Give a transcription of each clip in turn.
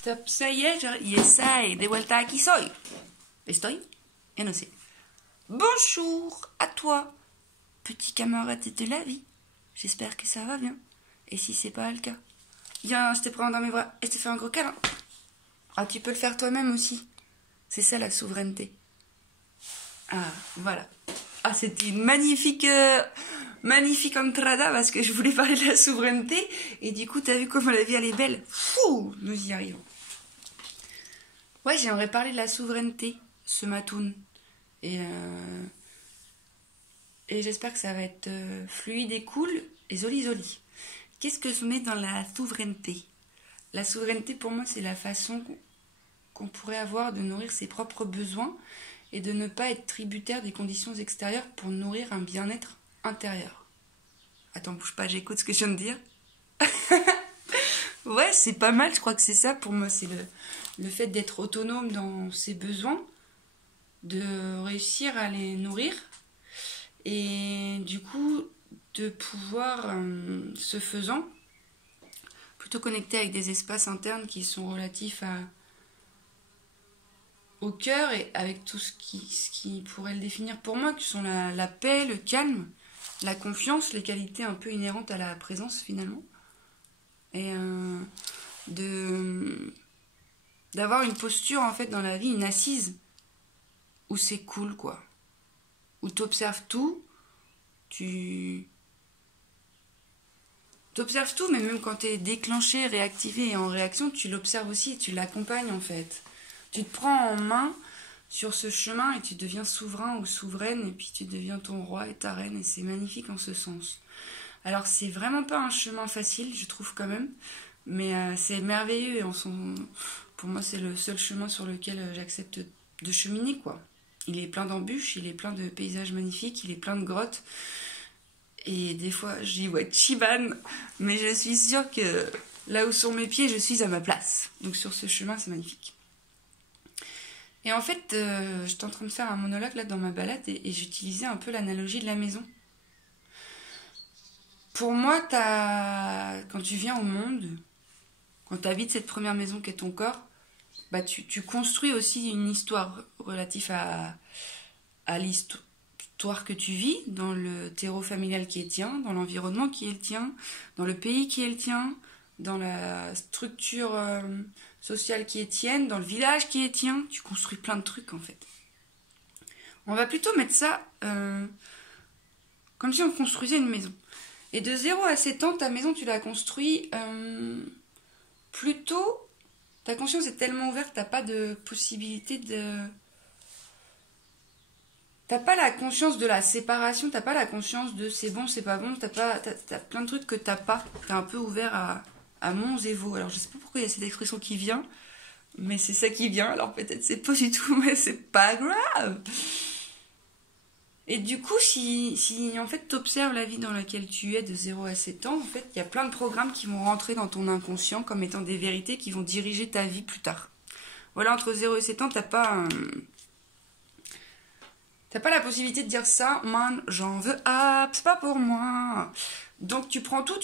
Stop, say yes, yes, I, de vuelta aquí soy. Estoy et no sé. Bonjour à toi, petit camarade de la vie. J'espère que ça va bien. Et si c'est pas le cas, viens, je te prends dans mes bras et je te fais un gros câlin. Ah, tu peux le faire toi-même aussi. C'est ça la souveraineté. Ah, voilà. Ah, c'était une magnifique entrada parce que je voulais parler de la souveraineté. Et du coup, t'as vu comment la vie, elle est belle. Fou, nous y arrivons. Ouais, j'aimerais parler de la souveraineté, ce matoun. Et j'espère que ça va être fluide et cool et zoli. Qu'est-ce que je mets dans la souveraineté? La souveraineté, pour moi, c'est la façon qu'on pourrait avoir de nourrir ses propres besoins et de ne pas être tributaire des conditions extérieures pour nourrir un bien-être intérieur. Attends, bouge pas, j'écoute ce que je viens de dire. Ouais, c'est pas mal, je crois que c'est ça pour moi, c'est le fait d'être autonome dans ses besoins, de réussir à les nourrir et du coup de pouvoir, ce faisant, plutôt connecter avec des espaces internes qui sont relatifs au cœur et avec tout ce qui pourrait le définir pour moi, qui sont la paix, le calme, la confiance, les qualités un peu inhérentes à la présence finalement. Et d'avoir une posture en fait dans la vie, une assise, où c'est cool quoi. Où t'observes tout, t'observes tout, mais même quand t'es déclenché, réactivé et en réaction, tu l'observes aussi, tu l'accompagnes en fait. Tu te prends en main sur ce chemin et tu deviens souverain ou souveraine et puis tu deviens ton roi et ta reine et c'est magnifique en ce sens. Alors c'est vraiment pas un chemin facile, je trouve quand même, mais c'est merveilleux et pour moi c'est le seul chemin sur lequel j'accepte de cheminer quoi. Il est plein d'embûches, il est plein de paysages magnifiques, il est plein de grottes et des fois j'y vois Chiban, mais je suis sûre que là où sont mes pieds, je suis à ma place. Donc sur ce chemin c'est magnifique. Et en fait, j'étais en train de faire un monologue là dans ma balade et j'utilisais un peu l'analogie de la maison. Pour moi, quand tu viens au monde, quand tu habites cette première maison qu'est ton corps, bah tu construis aussi une histoire relative à l'histoire que tu vis, dans le terreau familial qui est tien, dans l'environnement qui est le tien, dans le pays qui est le tien, dans la structure sociale qui est tienne, dans le village qui est tien. Tu construis plein de trucs en fait. On va plutôt mettre ça comme si on construisait une maison. Et de 0 à 7 ans, ta maison, tu l'as construit plutôt... Ta conscience est tellement ouverte, t'as pas de possibilité de... T'as pas la conscience de la séparation, t'as pas la conscience de c'est bon, c'est pas bon, t'as plein de trucs que t'as pas. T'es un peu ouvert à monts et vaux. Alors je sais pas pourquoi il y a cette expression qui vient, mais c'est ça qui vient, alors peut-être c'est pas du tout, mais c'est pas grave. Et du coup, si en fait t'observes la vie dans laquelle tu es de 0 à 7 ans, en fait, il y a plein de programmes qui vont rentrer dans ton inconscient comme étant des vérités qui vont diriger ta vie plus tard. Voilà, entre 0 et 7 ans, t'as pas la possibilité de dire ça, man, j'en veux, c'est pas pour moi. Donc tu prends tout,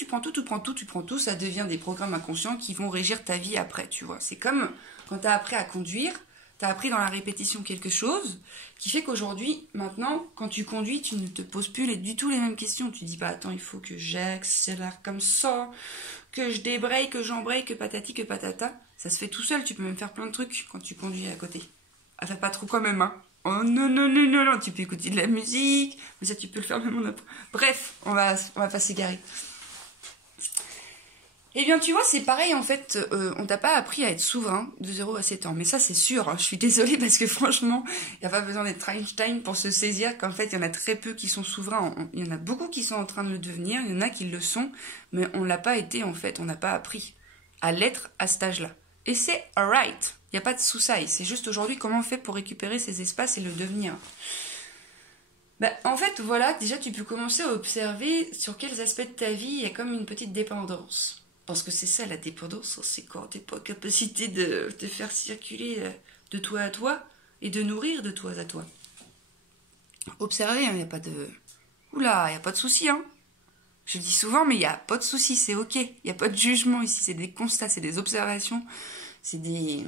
ça devient des programmes inconscients qui vont régir ta vie après, tu vois. C'est comme quand t'as appris à conduire, t'as appris dans la répétition quelque chose qui fait qu'aujourd'hui, maintenant, quand tu conduis, tu ne te poses plus du tout les mêmes questions. Tu dis pas, attends, il faut que j'accélère comme ça, que je débraye, que j'embraye, que patati, que patata. Ça se fait tout seul, tu peux même faire plein de trucs quand tu conduis à côté. Ah, fais pas trop quand même, hein. Oh non, tu peux écouter de la musique, mais ça tu peux le faire même en après. Bref, on va pas s'égarer. Eh bien, tu vois, c'est pareil, en fait, on t'a pas appris à être souverain de 0 à 7 ans. Mais ça, c'est sûr, hein, je suis désolée parce que franchement, il n'y a pas besoin d'être Einstein pour se saisir qu'en fait, il y en a très peu qui sont souverains. Il y en a beaucoup qui sont en train de le devenir, il y en a qui le sont, mais on l'a pas été, en fait, on n'a pas appris à l'être à cet âge-là. Et c'est alright, il n'y a pas de soucis, c'est juste aujourd'hui comment on fait pour récupérer ces espaces et le devenir. En fait, voilà, déjà tu peux commencer à observer sur quels aspects de ta vie il y a comme une petite dépendance. Parce que c'est ça la dépendance, c'est quand t'es pas en capacité de te faire circuler de toi à toi et de nourrir de toi à toi. Observez, il n'y a pas de... Oula, il n'y a pas de souci, hein. Je le dis souvent, mais il n'y a pas de souci, c'est ok. Il n'y a pas de jugement ici, c'est des constats, c'est des observations. C'est des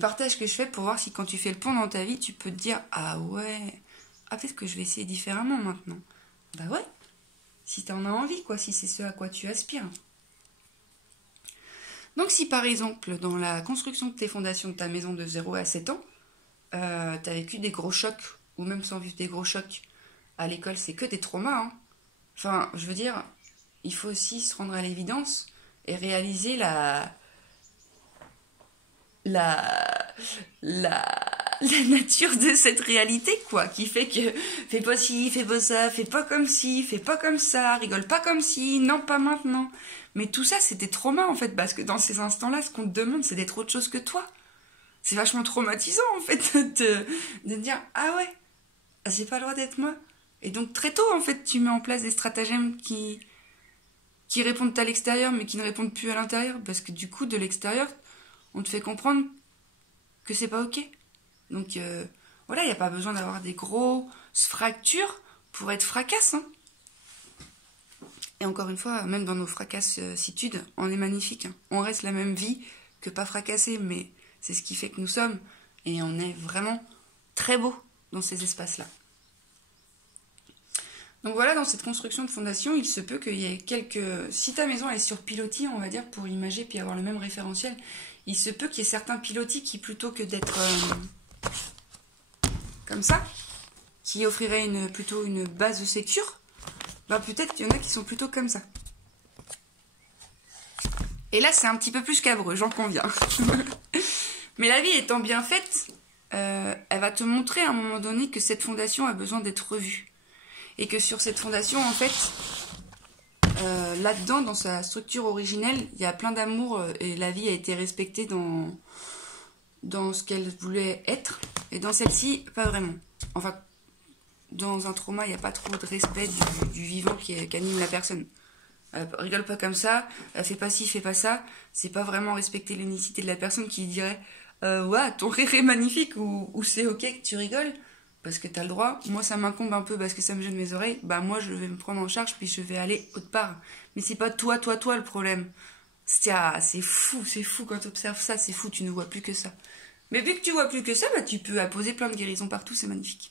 partages que je fais pour voir si quand tu fais le pont dans ta vie, tu peux te dire « Ah ouais, peut-être que je vais essayer différemment maintenant. » Bah ouais, si t'en as envie, quoi, si c'est ce à quoi tu aspires. Donc si par exemple, dans la construction de tes fondations de ta maison de 0 à 7 ans, t'as vécu des gros chocs, ou même sans vivre des gros chocs, à l'école c'est que des traumas, hein. Enfin, je veux dire, il faut aussi se rendre à l'évidence et réaliser la nature de cette réalité, quoi, qui fait que fais pas ci, fais pas ça, fais pas comme ci, fais pas comme ça, rigole pas comme ci, non, pas maintenant. Mais tout ça, c'est des traumas, en fait, parce que dans ces instants-là, ce qu'on te demande, c'est d'être autre chose que toi. C'est vachement traumatisant, en fait, de te dire, ah ouais, j'ai pas le droit d'être moi. Et donc, très tôt, en fait, tu mets en place des stratagèmes qui répondent à l'extérieur, mais qui ne répondent plus à l'intérieur, parce que du coup, de l'extérieur, on te fait comprendre que c'est pas ok. Donc voilà, il n'y a pas besoin d'avoir des grosses fractures pour être fracasse. Hein. Et encore une fois, même dans nos fracassitudes, on est magnifique. Hein. On reste la même vie que pas fracassé, mais c'est ce qui fait que nous sommes. Et on est vraiment très beau dans ces espaces-là. Donc voilà, dans cette construction de fondation, il se peut qu'il y ait quelques... Si ta maison est sur pilotis, on va dire, pour imager puis avoir le même référentiel, il se peut qu'il y ait certains pilotis qui, plutôt que d'être comme ça, qui offriraient plutôt une base de sécure, bah peut-être qu'il y en a qui sont plutôt comme ça. Et là, c'est un petit peu plus cabreux, j'en conviens. Mais la vie étant bien faite, elle va te montrer à un moment donné que cette fondation a besoin d'être revue. Et que sur cette fondation, en fait, là-dedans, dans sa structure originelle, il y a plein d'amour et la vie a été respectée dans ce qu'elle voulait être. Et dans celle-ci, pas vraiment. Enfin, dans un trauma, il n'y a pas trop de respect du vivant qui anime la personne. Rigole pas comme ça, fais pas ci, fais pas ça. C'est pas vraiment respecter l'unicité de la personne qui dirait ouais, ton rire est magnifique ou c'est ok que tu rigoles. Parce que t'as le droit, moi ça m'incombe un peu parce que ça me gêne mes oreilles, bah moi je vais me prendre en charge puis je vais aller autre part. Mais c'est pas toi le problème. C'est fou quand t'observes ça, c'est fou, tu ne vois plus que ça. Mais vu que tu vois plus que ça, bah tu peux apposer plein de guérisons partout, c'est magnifique.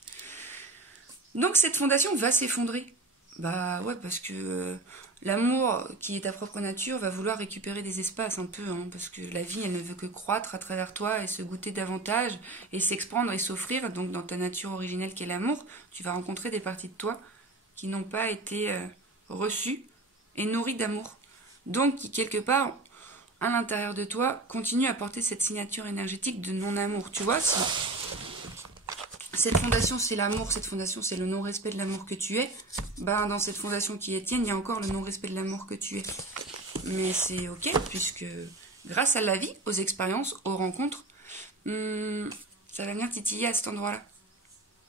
Donc cette fondation va s'effondrer. Bah ouais, parce que l'amour qui est ta propre nature va vouloir récupérer des espaces un peu, hein, parce que la vie elle ne veut que croître à travers toi et se goûter davantage et s'expandre et s'offrir. Donc dans ta nature originelle qui est l'amour, tu vas rencontrer des parties de toi qui n'ont pas été reçues et nourries d'amour. Donc qui quelque part à l'intérieur de toi continuent à porter cette signature énergétique de non-amour. Tu vois, cette fondation c'est l'amour, cette fondation c'est le non-respect de l'amour que tu es, ben dans cette fondation qui est tienne, il y a encore le non-respect de l'amour que tu es. Mais c'est ok, puisque grâce à la vie, aux expériences, aux rencontres, ça va venir titiller à cet endroit-là.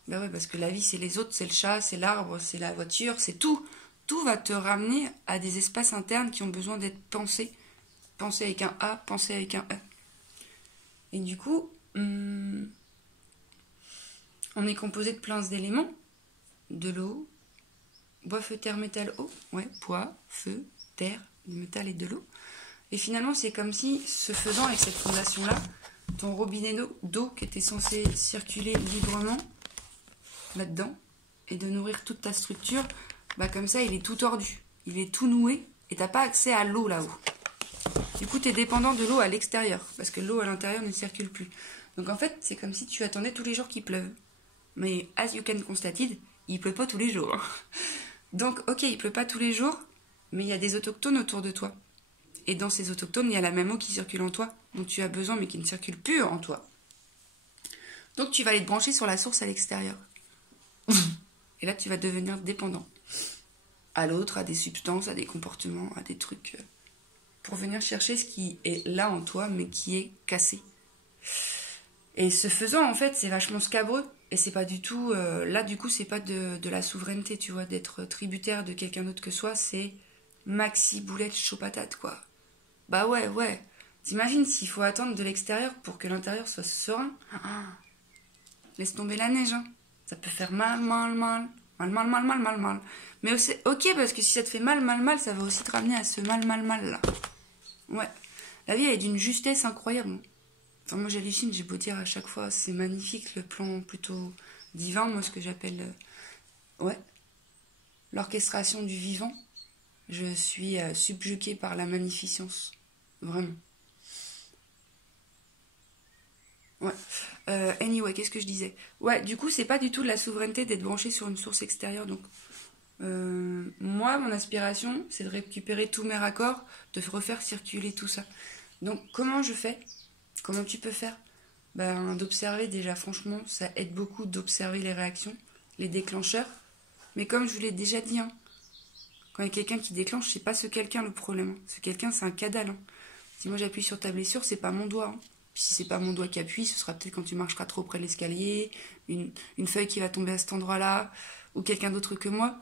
Ben ouais, parce que la vie c'est les autres, c'est le chat, c'est l'arbre, c'est la voiture, c'est tout. Tout va te ramener à des espaces internes qui ont besoin d'être pensés. Pensés avec un A, pensés avec un E. Et du coup... on est composé de plein d'éléments, de l'eau, bois, feu, terre, métal, eau. Ouais, bois, feu, terre, du métal et de l'eau. Et finalement, c'est comme si, ce faisant avec cette fondation-là, ton robinet d'eau qui était censé circuler librement là-dedans et de nourrir toute ta structure, bah comme ça, il est tout tordu, il est tout noué et t'as pas accès à l'eau là-haut. Du coup, tu es dépendant de l'eau à l'extérieur parce que l'eau à l'intérieur ne circule plus. Donc en fait, c'est comme si tu attendais tous les jours qu'il pleuve. Mais as you can constated, il pleut pas tous les jours. Donc, ok, il pleut pas tous les jours, mais il y a des autochtones autour de toi. Et dans ces autochtones, il y a la même eau qui circule en toi, dont tu as besoin, mais qui ne circule plus en toi. Donc, tu vas aller te brancher sur la source à l'extérieur. Et là, tu vas devenir dépendant. À l'autre, à des substances, à des comportements, à des trucs. Pour venir chercher ce qui est là en toi, mais qui est cassé. Et ce faisant, en fait, c'est vachement scabreux. Et c'est pas du tout... là, du coup, c'est pas de la souveraineté, tu vois, d'être tributaire de quelqu'un d'autre que soi. C'est maxi boulette chaud patate, quoi. Bah ouais. T'imagines s'il faut attendre de l'extérieur pour que l'intérieur soit serein. Laisse tomber la neige, hein. Ça peut faire mal. Mais c'est ok, parce que si ça te fait mal, ça va aussi te ramener à ce mal, là. Ouais. La vie, elle est d'une justesse incroyable. Enfin, moi j'hallucine, j'ai beau dire à chaque fois, c'est magnifique, le plan plutôt divin, moi ce que j'appelle, ouais, l'orchestration du vivant. Je suis subjuguée par la magnificence, vraiment. Ouais. Anyway, qu'est-ce que je disais? Ouais, du coup, c'est pas du tout de la souveraineté d'être branché sur une source extérieure. Donc, moi, mon aspiration, c'est de récupérer tous mes raccords, de refaire circuler tout ça. Donc, comment je fais? Comment tu peux faire? Ben, d'observer déjà, franchement, ça aide beaucoup d'observer les réactions, les déclencheurs. Mais comme je vous l'ai déjà dit, hein, quand il y a quelqu'un qui déclenche, c'est pas ce quelqu'un le problème. Hein. Ce quelqu'un, c'est un cadal. Hein. Si moi j'appuie sur ta blessure, c'est pas mon doigt. Hein. Puis si c'est pas mon doigt qui appuie, ce sera peut-être quand tu marcheras trop près de l'escalier, une feuille qui va tomber à cet endroit-là, ou quelqu'un d'autre que moi.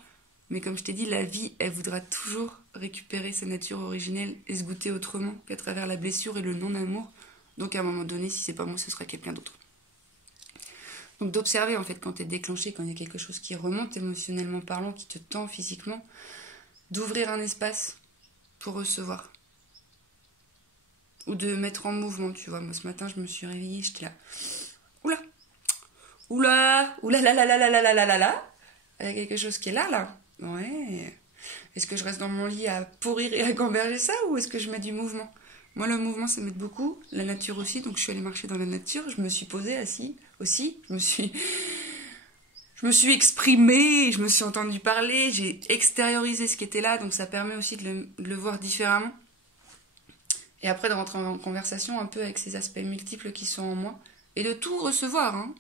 Mais comme je t'ai dit, la vie, elle voudra toujours récupérer sa nature originelle et se goûter autrement qu'à travers la blessure et le non-amour. Donc à un moment donné, si c'est pas moi, ce sera quelqu'un d'autre. Donc d'observer en fait quand t'es déclenché, quand il y a quelque chose qui remonte émotionnellement parlant, qui te tend physiquement, d'ouvrir un espace pour recevoir. Ou de mettre en mouvement, tu vois. Moi, ce matin, je me suis réveillée, j'étais là. Oula! Oula! Oula la la la la la la la la la! Il y a quelque chose qui est là. Ouais. Est-ce que je reste dans mon lit à pourrir et à gamberger ça, ou est-ce que je mets du mouvement? Moi, le mouvement, ça m'aide beaucoup. La nature aussi, donc je suis allée marcher dans la nature. Je me suis posée, assise aussi. Je me suis exprimée, je me suis entendue parler, j'ai extériorisé ce qui était là, donc ça permet aussi de le voir différemment. Et après de rentrer en conversation un peu avec ces aspects multiples qui sont en moi. Et de tout recevoir, hein.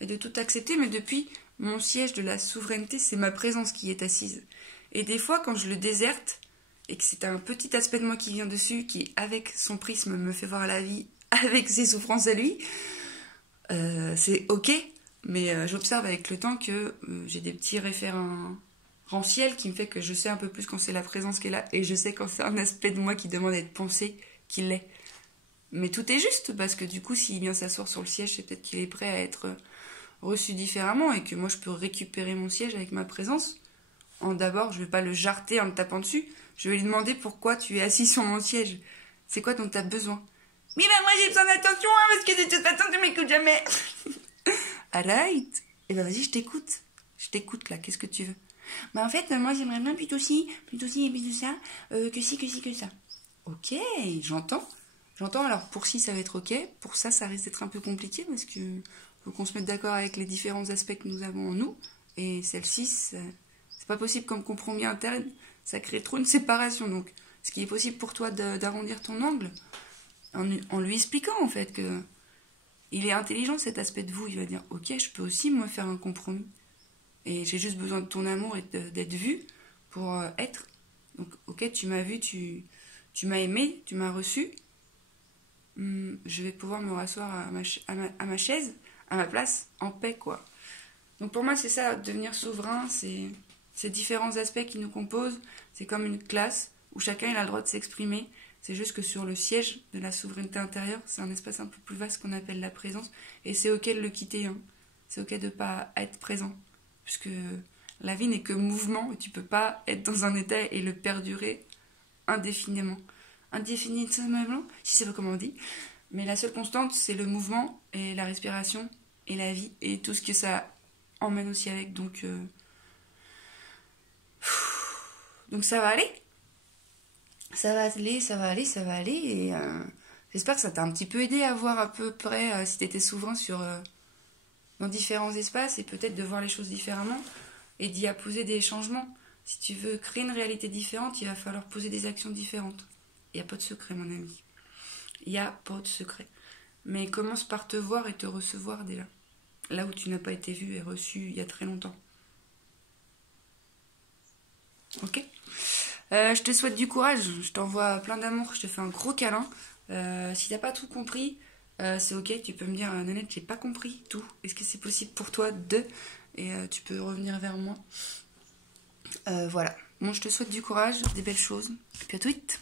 Et de tout accepter, mais depuis mon siège de la souveraineté, c'est ma présence qui est assise. Et des fois, quand je le déserte, et que c'est un petit aspect de moi qui vient dessus, qui, avec son prisme, me fait voir la vie avec ses souffrances à lui, c'est ok. Mais j'observe avec le temps que j'ai des petits référentiels qui me fait que je sais un peu plus quand c'est la présence qui est là, et je sais quand c'est un aspect de moi qui demande d'être pensé, qu'il l'est. Mais tout est juste, parce que du coup, s'il vient s'asseoir sur le siège, c'est peut-être qu'il est prêt à être reçu différemment, et que moi, je peux récupérer mon siège avec ma présence. D'abord, je vais pas le jarter en le tapant dessus, je vais lui demander pourquoi tu es assis sur mon siège. C'est quoi dont tu as besoin? Mais ben moi, j'ai besoin d'attention, hein, parce que de toute façon, tu m'écoutes jamais. Alright. Et ben vas-y, je t'écoute. Je t'écoute là, qu'est-ce que tu veux? Bah en fait, moi j'aimerais bien plutôt ci et plutôt ça, que ci, que ça. Ok, j'entends. J'entends, alors pour ci ça va être ok, pour ça risque d'être un peu compliqué parce que faut qu'on se mette d'accord avec les différents aspects que nous avons en nous. Et celle-ci, c'est pas possible comme compromis interne, ça crée trop une séparation. Donc ce qui est possible pour toi d'arrondir ton angle, en lui expliquant en fait que il est intelligent cet aspect de vous, il va dire ok, je peux aussi me faire un compromis. Et j'ai juste besoin de ton amour et d'être vu pour être. Donc ok, tu m'as vu, tu m'as aimé, tu m'as reçu. Je vais pouvoir me rasseoir à ma chaise, à ma place, en paix quoi. Donc pour moi c'est ça, devenir souverain, c'est ces différents aspects qui nous composent. C'est comme une classe où chacun il a le droit de s'exprimer. C'est juste que sur le siège de la souveraineté intérieure, c'est un espace un peu plus vaste qu'on appelle la présence. Et c'est ok de le quitter, hein. C'est ok de pas être présent. Puisque la vie n'est que mouvement et tu peux pas être dans un état et le perdurer indéfiniment. Indéfiniment, si c'est pas comment on dit. Mais la seule constante, c'est le mouvement et la respiration et la vie et tout ce que ça emmène aussi avec. Donc ça va aller. Ça va aller. Et j'espère que ça t'a un petit peu aidé à voir à peu près si t'étais souverain dans différents espaces et peut-être de voir les choses différemment et d'y apposer des changements. Si tu veux créer une réalité différente, il va falloir poser des actions différentes. Il n'y a pas de secret, mon ami. Il n'y a pas de secret. Mais commence par te voir et te recevoir déjà. Là où tu n'as pas été vu et reçu il y a très longtemps. Ok ? Je te souhaite du courage. Je t'envoie plein d'amour. Je te fais un gros câlin. Si t'as pas tout compris, c'est ok. Tu peux me dire, Nanette, j'ai pas compris tout. Est-ce que c'est possible pour toi Et tu peux revenir vers moi. Voilà. Bon, je te souhaite du courage, des belles choses. Et puis à tout vite.